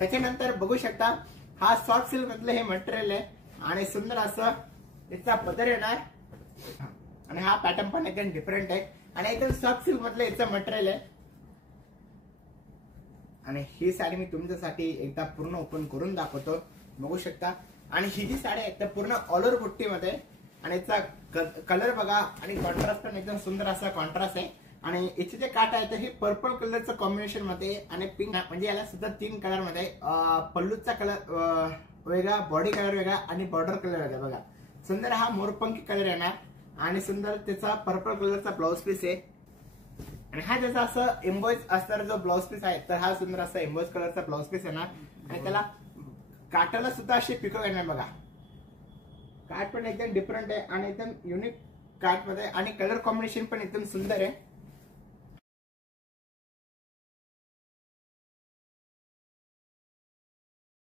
त्याच्यानंतर बघू शकता हा सॉफ्ट सिल्क मधलं हे मटेरियल आहे आणि सुंदर असं याचा पदर येणार आणि हा पॅटर्न पण एकदम डिफरंट आहे आणि एकदम सॉफ्ट सिल्क मधलं याचं मटेरियल आहे आणि ही साडी मी तुमच्यासाठी एकदा पूर्ण ओपन करून दाखवतो. बघू शकता आणि ही जी साडी आहे पूर्ण ऑल ओव्हर बुट्टीमध्ये आणि याचा कलर बघा आणि कॉन्ट्रास्ट पण एकदम सुंदर असा कॉन्ट्रास्ट आहे आणि याचे जे काठ आहे हे पर्पल कलरचं कॉम्बिनेशन मध्ये आणि पिंक म्हणजे याला सुद्धा 3 कलर मध्ये पल्लूचा कलर वेगळा, बॉडी कलर वेगळा आणि बॉर्डर कलर वेगळा. बघा सुंदर हा मोरपंखी कलर येणार आणि सुंदर त्याचा पर्पल कलरचा ब्लाउज पीस आहे आणि हा त्याचा असं एम्बॉइज असणारा जो ब्लाउज पीस आहे तर हा सुंदर असा एम्बॉइज कलरचा ब्लाउज पीस येणार आणि त्याला काटाला सुद्धा अशी पिको येणार. बघा काठ पण एकदम डिफरंट आहे आणि एकदम युनिक काठ मध्ये आणि कलर कॉम्बिनेशन पण एकदम सुंदर आहे.